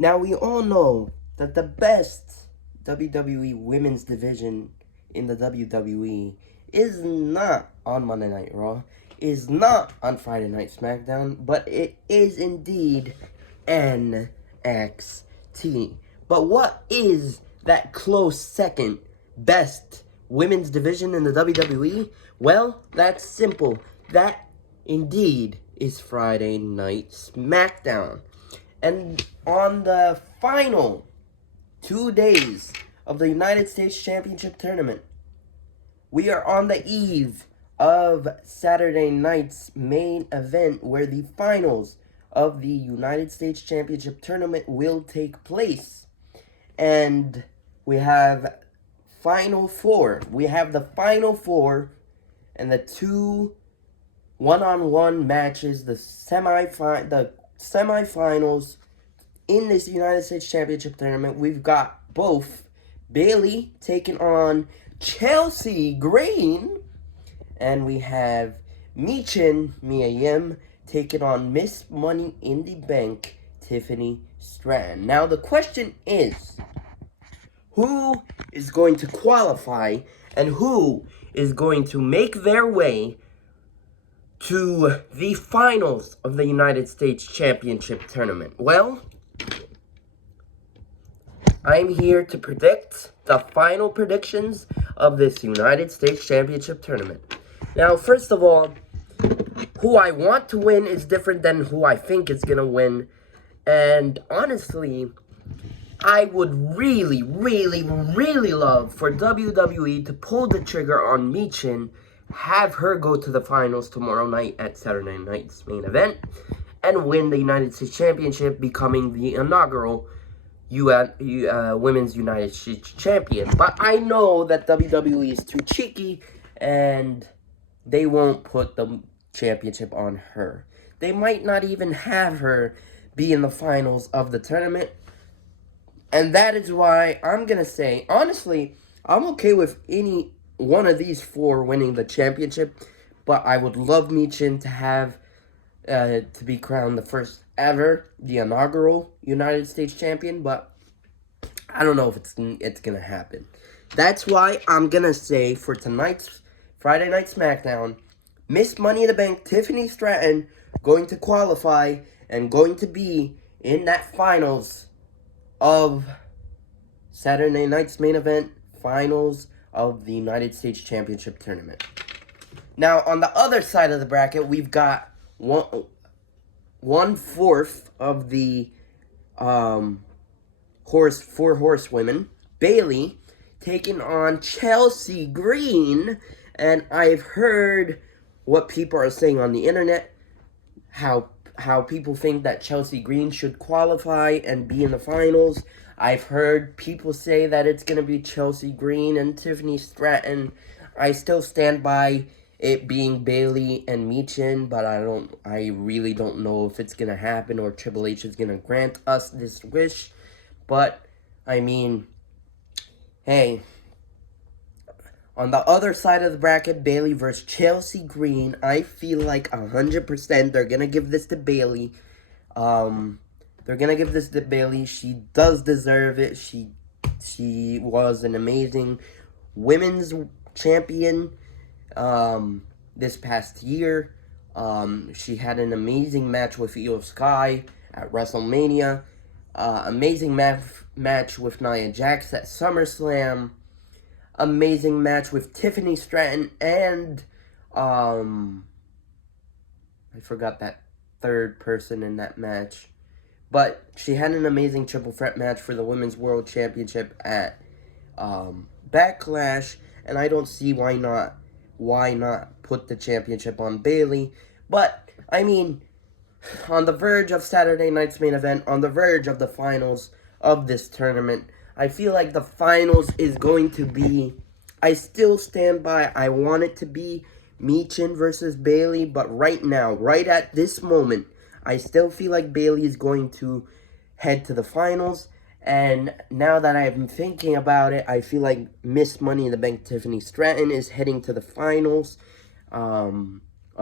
Now, we all know that the best WWE women's division in the WWE is not on Monday Night Raw, is not on Friday Night SmackDown, but it is indeed NXT. But what is that close second best women's division in the WWE? Well, that's simple. That indeed is Friday Night SmackDown. And on the final 2 days of the United States Championship Tournament, we are on the eve of Saturday night's main event where the finals of the United States Championship Tournament will take place. And we have Final Four. We have the Final Four and the two one-on-one matches, the semifinals in this United States Championship Tournament. We've got both Bayley taking on Chelsea Green, and we have Mia Yim taking on Miss Money in the Bank, Tiffany Stratton. Now the question is, who is going to qualify and who is going to make their way to the finals of the United States Championship Tournament? Well, I'm here to predict the final predictions of this United States Championship Tournament. Now, first of all, who I want to win is different than who I think is going to win. And honestly, I would really, really, really love for WWE to pull the trigger on Michin, have her go to the finals tomorrow night at Saturday night's main event, and win the United States Championship, becoming the inaugural Women's United States Champion. But I know that WWE is too cheeky, and they won't put the championship on her. They might not even have her be in the finals of the tournament. And that is why I'm going to say, honestly, I'm okay with any one of these four winning the championship. But I would love Michin to have, to be crowned the first ever, the inaugural United States champion. But I don't know if it's going to happen. That's why I'm going to say for tonight's Friday Night SmackDown, Miss Money in the Bank, Tiffany Stratton, going to qualify and going to be in that finals of Saturday night's main event, finals of the United States Championship Tournament. Now, on the other side of the bracket, we've got one-fourth of the four horsewomen, Bayley, taking on Chelsea Green. And I've heard what people are saying on the internet, how people think that Chelsea Green should qualify and be in the finals. I've heard people say that it's going to be Chelsea Green and Tiffany Stratton. I still stand by it being Bayley and Michin, but I really don't know if it's going to happen or Triple H is going to grant us this wish. But, I mean, hey, on the other side of the bracket, Bayley versus Chelsea Green, I feel like 100% they're going to give this to Bayley. They're going to give this to Bayley. She does deserve it. She was an amazing women's champion this past year. She had an amazing match with Io Sky at WrestleMania. Amazing match with Nia Jax at SummerSlam. Amazing match with Tiffany Stratton and I forgot that third person in that match. But she had an amazing triple threat match for the Women's World Championship at Backlash, and I don't see why not put the championship on Bayley. But I mean, on the verge of Saturday night's main event, on the verge of the finals of this tournament, I feel like the finals is going to be, I still stand by, I want it to be Michin versus Bayley, but right now, right at this moment, I still feel like Bayley is going to head to the finals. And now that I'm thinking about it, I feel like Miss Money in the Bank Tiffany Stratton is heading to the finals of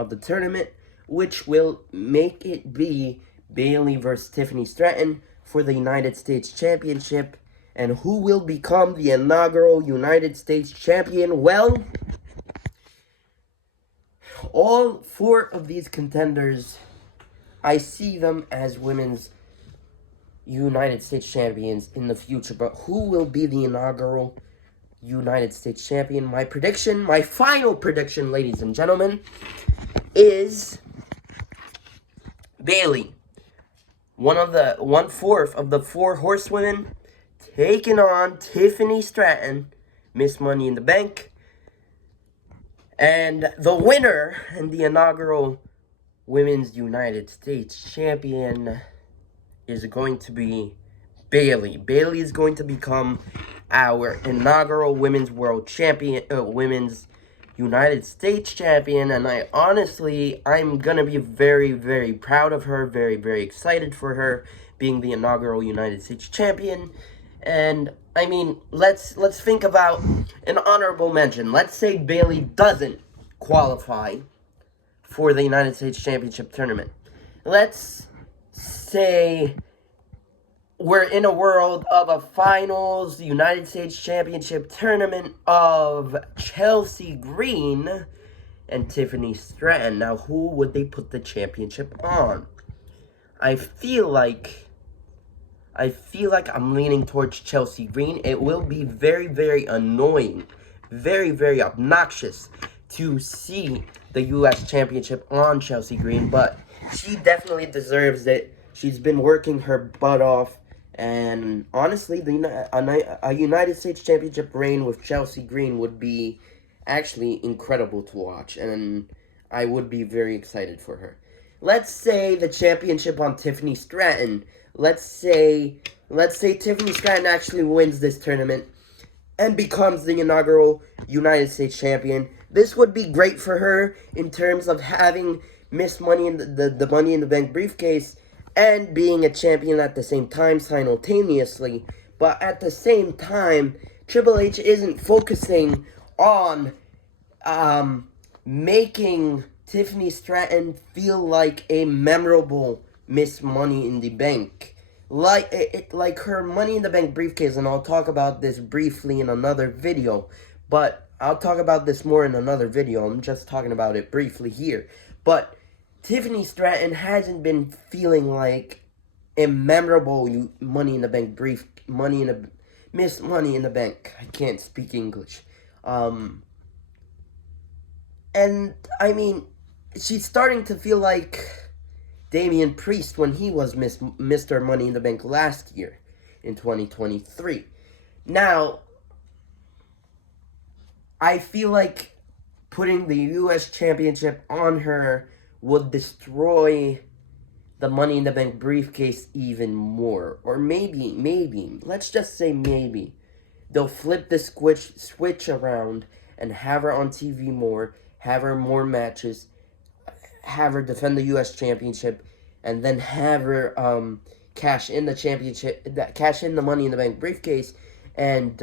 the tournament, which will make it be Bayley versus Tiffany Stratton for the United States Championship. And who will become the inaugural United States Champion? Well, all 4 of these contenders, I see them as women's United States champions in the future. But who will be the inaugural United States champion? My prediction, my final prediction, ladies and gentlemen, is Bayley. 1/4 of the 4 horsewomen taking on Tiffany Stratton, Miss Money in the Bank. And the winner and the inaugural Women's United States Champion is going to be Bayley. Bayley is going to become our inaugural Women's World Champion, Women's United States Champion. And I'm going to be very, very proud of her, very, very excited for her being the inaugural United States Champion. And I mean, let's think about an honorable mention. Let's say Bayley doesn't qualify for the United States Championship tournament. Let's say we're in a world of a finals United States Championship tournament of Chelsea Green and Tiffany Stratton. Now, who would they put the championship on? I feel like I'm leaning towards Chelsea Green. It will be very, very annoying, very, very obnoxious to see the U.S. Championship on Chelsea Green, but she definitely deserves it. She's been working her butt off, and honestly, a United States Championship reign with Chelsea Green would be actually incredible to watch, and I would be very excited for her. Let's say the championship on Tiffany Stratton. Let's say Tiffany Stratton actually wins this tournament and becomes the inaugural United States Champion. This would be great for her in terms of having Miss Money in the Money in the Bank briefcase and being a champion at the same time simultaneously. But at the same time, Triple H isn't focusing on making Tiffany Stratton feel like a memorable Miss Money in the Bank. Like her Money in the Bank briefcase, and I'll talk about this briefly in another video, but I'll talk about this more in another video. I'm just talking about it briefly here. But Tiffany Stratton hasn't been feeling like a memorable Money in the Bank Miss Money in the Bank. I can't speak English. And I mean, she's starting to feel like Damian Priest when he was Mr. Money in the Bank last year in 2023. Now, I feel like putting the U.S. Championship on her would destroy the Money in the Bank briefcase even more. Or maybe, let's just say maybe, they'll flip the switch around and have her on TV more, have her more matches, have her defend the U.S. Championship, and then have her cash in the championship, cash in the Money in the Bank briefcase, and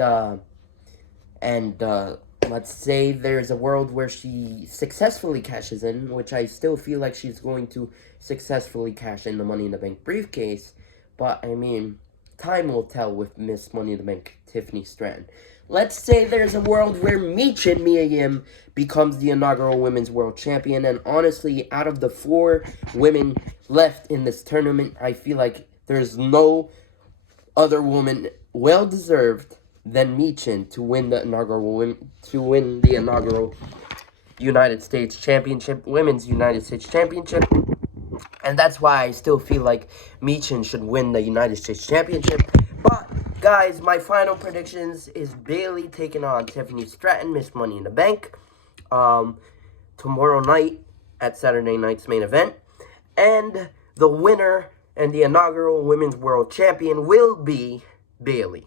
let's say there's a world where she successfully cashes in, which I still feel like she's going to successfully cash in the Money in the Bank briefcase, but I mean, time will tell with Miss Money in the Bank Tiffany Stratton. Let's say there's a world where Michin Mia Yim becomes the inaugural Women's World Champion, and honestly, out of the 4 women left in this tournament, I feel like there's no other woman well-deserved than Michin to win the inaugural United States Championship, Women's United States Championship. And that's why I still feel like Michin should win the United States Championship. But, guys, my final predictions is Bayley taking on Tiffany Stratton, Miss Money in the Bank, tomorrow night at Saturday night's main event. And the winner and the inaugural Women's World Champion will be Bayley.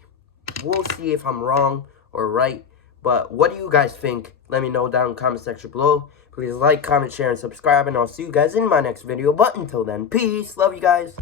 We'll see if I'm wrong or right. But what do you guys think? Let me know down in the comment section below. Please like, comment, share, and subscribe. And I'll see you guys in my next video. But until then, peace. Love you guys.